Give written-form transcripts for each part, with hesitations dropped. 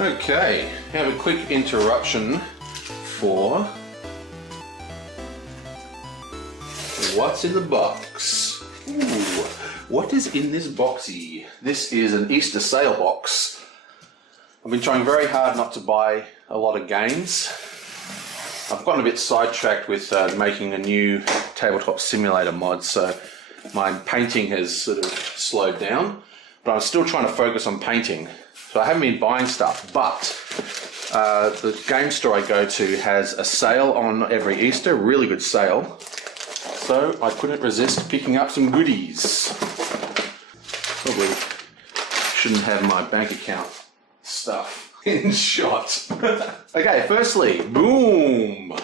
Okay, have a quick interruption for what's in the box. Ooh, what is in this boxy? This is an Easter sale box. I've been trying very hard not to buy a lot of games. I've gotten a bit sidetracked with making a new tabletop simulator mod, so my painting has sort of slowed down, but I'm still trying to focus on painting. So I haven't been buying stuff, but the game store I go to has a sale on every Easter, really good sale. So I couldn't resist picking up some goodies. Probably shouldn't have my bank account stuff in shot. Okay, firstly, boom!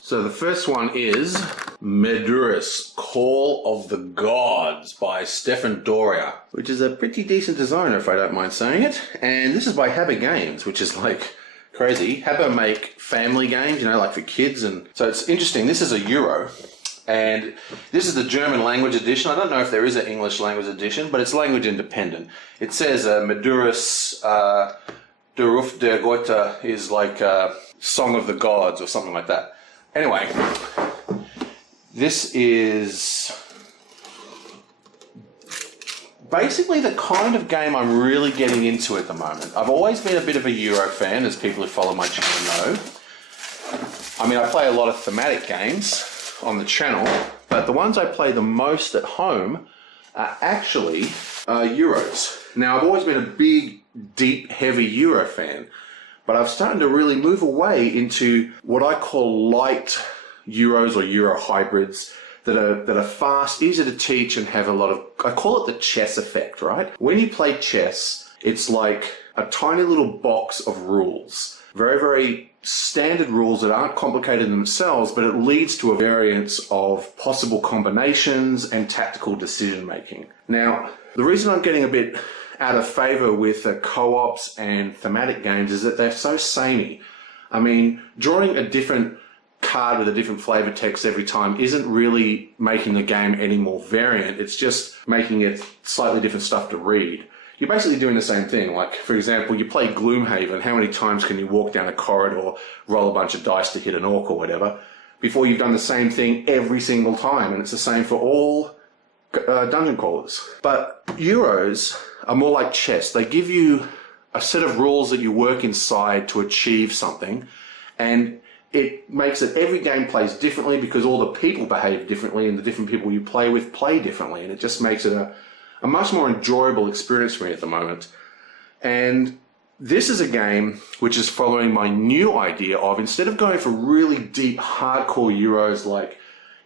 So the first one is Medurus, Call of the Gods by Stefan Doria, which is a pretty decent designer if I don't mind saying it. And this is by Haber Games, which is like crazy. Haber make family games, you know, like for kids. And so it's interesting. This is a Euro. And this is the German language edition. I don't know if there is an English language edition, but it's language independent. It says Medurus Der Ruf der Götter is like Song of the Gods or something like that. Anyway, this is basically the kind of game I'm really getting into at the moment. I've always been a bit of a Euro fan, as people who follow my channel know. I mean, I play a lot of thematic games on the channel, but the ones I play the most at home are actually Euros. Now, I've always been a big, deep, heavy Euro fan, but I've started to really move away into what I call light Euros or Euro hybrids that are fast, easy to teach, and have a lot of, I call it the chess effect, right? When you play chess, it's like a tiny little box of rules. Very, very standard rules that aren't complicated in themselves, but it leads to a variance of possible combinations and tactical decision making. Now, the reason I'm getting a bit out of favor with co-ops and thematic games is that they're so samey. I mean, drawing a different card with a different flavor text every time isn't really making the game any more variant. It's just making it slightly different stuff to read. You're basically doing the same thing. Like, for example, you play Gloomhaven. How many times can you walk down a corridor, roll a bunch of dice to hit an orc or whatever, before you've done the same thing every single time? And it's the same for all dungeon crawlers. But Euros are more like chess. They give you a set of rules that you work inside to achieve something, and it makes it every game plays differently because all the people behave differently and the different people you play with play differently, and it just makes it a much more enjoyable experience for me at the moment. And this is a game which is following my new idea of, instead of going for really deep, hardcore Euros like,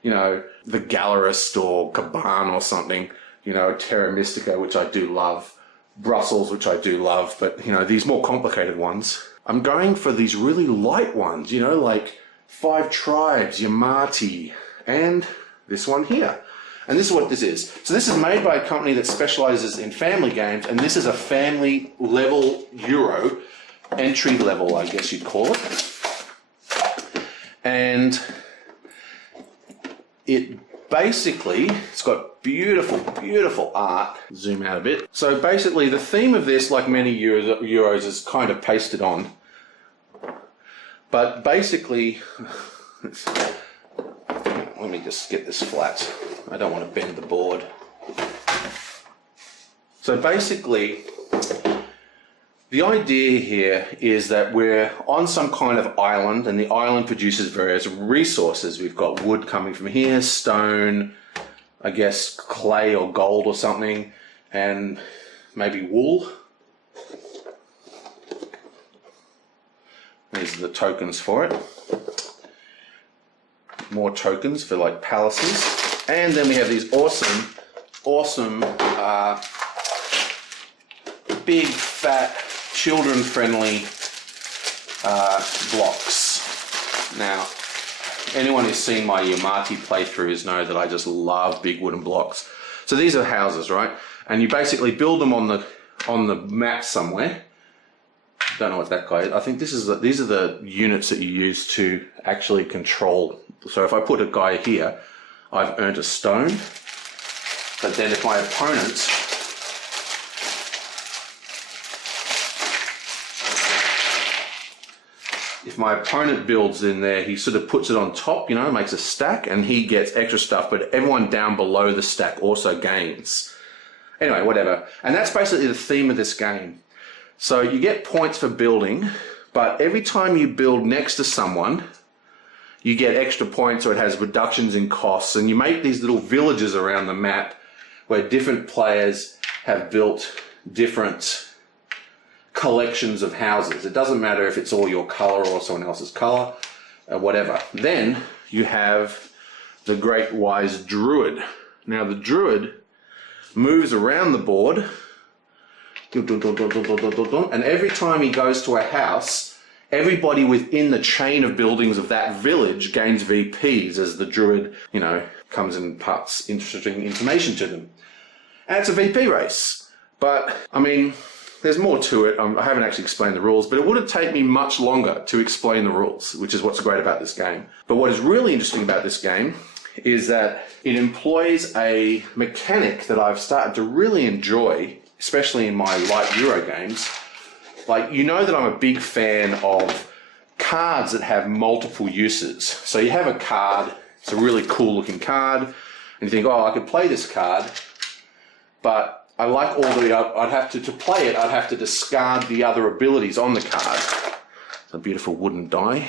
you know, the Gallerist or Caban or something, you know, Terra Mystica, which I do love, Brussels, which I do love, but, you know, these more complicated ones, I'm going for these really light ones, you know, like Five Tribes, Yamati, and this one here. And this is what this is. So this is made by a company that specializes in family games, and this is a family level Euro, entry level, I guess you'd call it. And it basically, it's got beautiful, beautiful art. Zoom out a bit. So basically the theme of this, like many Euros, is kind of pasted on. But basically, let me just get this flat. I don't want to bend the board. So basically, the idea here is that we're on some kind of island, and the island produces various resources. We've got wood coming from here, stone, I guess clay or gold or something, and maybe wool. These are the tokens for it. More tokens for like palaces. And then we have these awesome, big, fat, children-friendly blocks. Now, anyone who's seen my Yamati playthroughs know that I just love big wooden blocks. So these are houses, right? And you basically build them on the map somewhere. Don't know what that guy is. I think these are the units that you use to actually control. So if I put a guy here, I've earned a stone, but then if my opponent if my opponent builds in there, he sort of puts it on top, you know, makes a stack, and he gets extra stuff, but everyone down below the stack also gains. Anyway, whatever. And that's basically the theme of this game. So you get points for building, but every time you build next to someone, you get extra points, or it has reductions in costs, and you make these little villages around the map where different players have built different collections of houses. It doesn't matter if it's all your color or someone else's color, whatever. Then you have the Great Wise Druid. Now the Druid moves around the board, and every time he goes to a house, everybody within the chain of buildings of that village gains VPs as the Druid, you know, comes and imparts interesting information to them. And it's a VP race. But, I mean, there's more to it. I haven't actually explained the rules, but it wouldn't take me much longer to explain the rules, which is what's great about this game. But what is really interesting about this game is that it employs a mechanic that I've started to really enjoy, especially in my light Euro games. Like, you know that I'm a big fan of cards that have multiple uses. So you have a card, it's a really cool looking card, and you think, oh, I could play this card, but I like all the, I'd have to play it, I'd have to discard the other abilities on the card. It's a beautiful wooden die.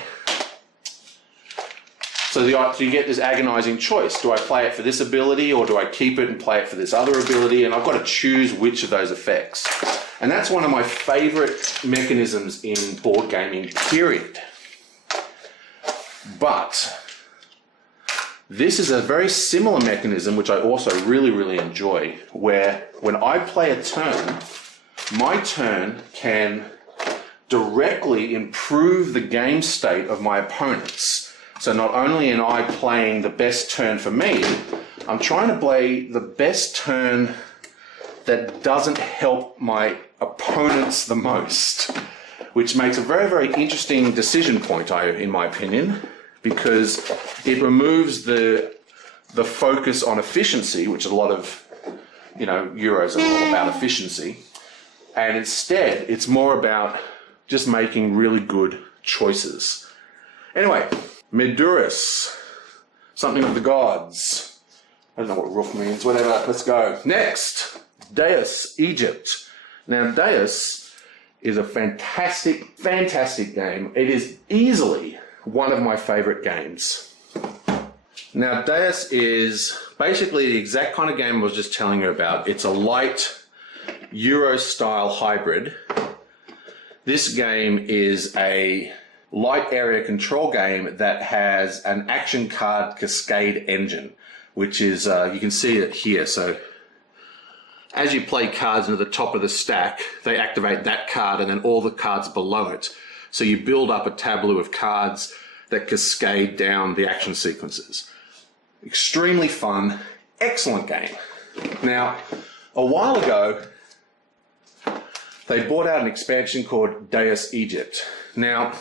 So you get this agonizing choice. Do I play it for this ability, or do I keep it and play it for this other ability? And I've got to choose which of those effects. And that's one of my favorite mechanisms in board gaming, period. But this is a very similar mechanism, which I also really, really enjoy, where when I play a turn, my turn can directly improve the game state of my opponents. So not only am I playing the best turn for me, I'm trying to play the best turn that doesn't help my opponents the most, which makes a very, very interesting decision point, in my opinion, because it removes the focus on efficiency, which a lot of, you know, Euros are all about efficiency, and instead it's more about just making really good choices. Anyway, Medurus, something of the gods. I don't know what roof means, whatever, let's go. Next, Dais Egypt. Now, Dais is a fantastic, fantastic game. It is easily one of my favorite games. Now, Dais is basically the exact kind of game I was just telling you about. It's a light Euro-style hybrid. This game is a light area control game that has an action card cascade engine, which is, you can see it here. So as you play cards into the top of the stack, they activate that card and then all the cards below it. So you build up a tableau of cards that cascade down the action sequences. Extremely fun, excellent game. Now, a while ago, they brought out an expansion called Dais Egypt. Now,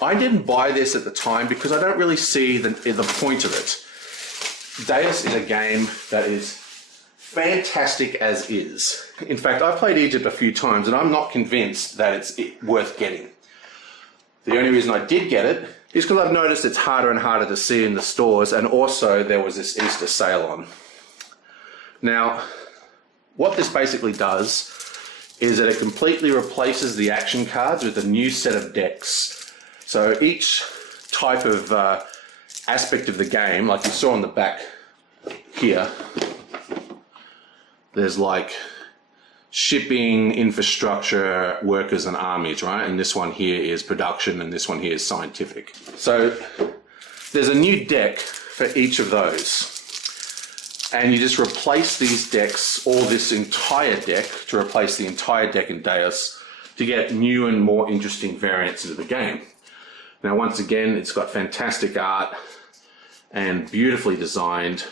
I didn't buy this at the time because I don't really see the point of it. Dais is a game that is fantastic as is. In fact, I've played Egypt a few times and I'm not convinced that it's worth getting. The only reason I did get it is because I've noticed it's harder and harder to see in the stores, and also there was this Easter sale on. Now, what this basically does is that it completely replaces the action cards with a new set of decks. So each type of aspect of the game, like you saw on the back here, there's like shipping, infrastructure, workers and armies, right? And this one here is production and this one here is scientific. So there's a new deck for each of those. And you just replace these decks, or this entire deck, to replace the entire deck in Dais to get new and more interesting variants into the game. Now, once again, it's got fantastic art and beautifully designed.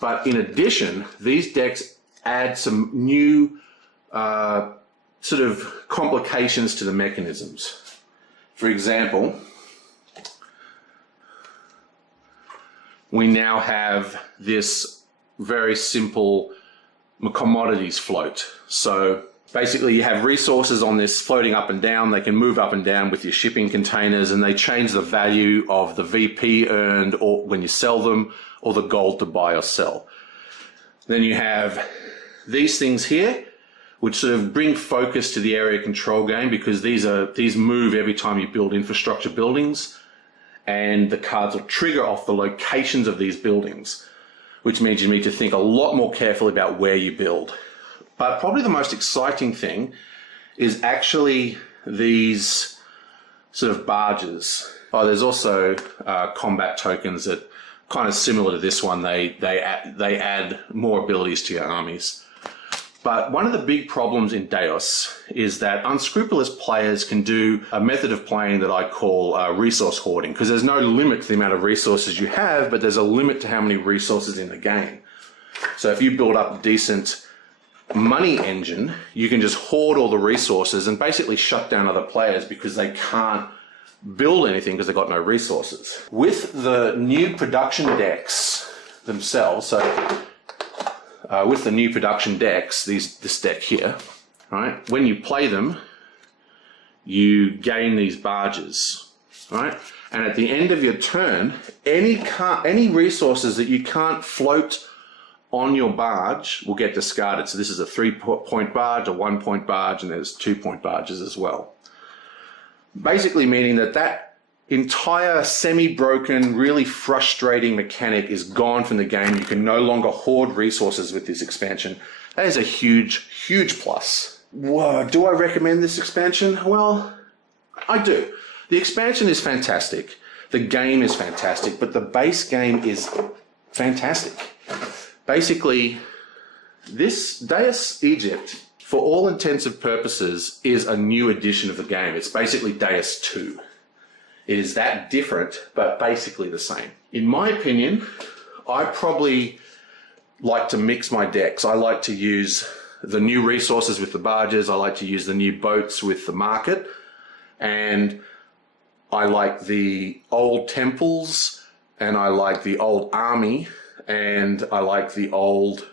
But in addition, these decks add some new sort of complications to the mechanisms. For example, we now have this very simple commodities float. So Basically, you have resources on this floating up and down. They can move up and down with your shipping containers, and they change the value of the VP earned or when you sell them, or the gold to buy or sell. Then you have these things here, which sort of bring focus to the area control game, because these move every time you build infrastructure buildings, and the cards will trigger off the locations of these buildings, which means you need to think a lot more carefully about where you build. But probably the most exciting thing is actually these sort of barges. Oh, there's also combat tokens that kind of similar to this one. They add more abilities to your armies. But one of the big problems in Dais is that unscrupulous players can do a method of playing that I call resource hoarding, because there's no limit to the amount of resources you have, but there's a limit to how many resources in the game. So if you build up a decent money engine, you can just hoard all the resources and basically shut down other players because they can't build anything because they've got no resources. With the new production decks themselves, with the new production decks, this deck here, right? When you play them, you gain these barges, right? And at the end of your turn, any resources that you can't float on your barge will get discarded. So this is a 3-point barge, a 1-point barge, and there's 2-point barges as well. Basically meaning that entire semi-broken, really frustrating mechanic is gone from the game. You can no longer hoard resources with this expansion. That is a huge, huge plus. Whoa, do I recommend this expansion? Well, I do. The expansion is fantastic. The game is fantastic, but the base game is fantastic. Basically, this Dais Egypt, for all intents and purposes, is a new edition of the game. It's basically Dais 2. It is that different, but basically the same. In my opinion, I probably like to mix my decks. I like to use the new resources with the barges. I like to use the new boats with the market. And I like the old temples, and I like the old army, and I like the old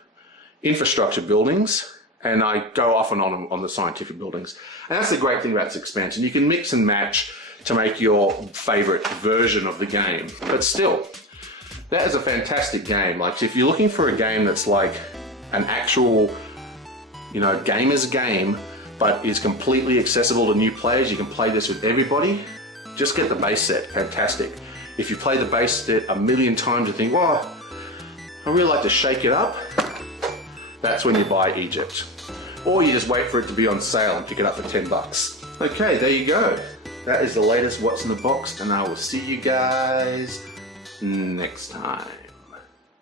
infrastructure buildings, and I go off and on the scientific buildings. And that's the great thing about this expansion. You can mix and match to make your favorite version of the game. But still, that is a fantastic game. Like, if you're looking for a game that's like an actual, gamer's game, but is completely accessible to new players, you can play this with everybody, just get the base set. Fantastic. If you play the base set a million times and think, wow, I really like to shake it up, that's when you buy Egypt. Or you just wait for it to be on sale and pick it up for 10 bucks. Okay, there you go. That is the latest What's in the Box, and I will see you guys next time.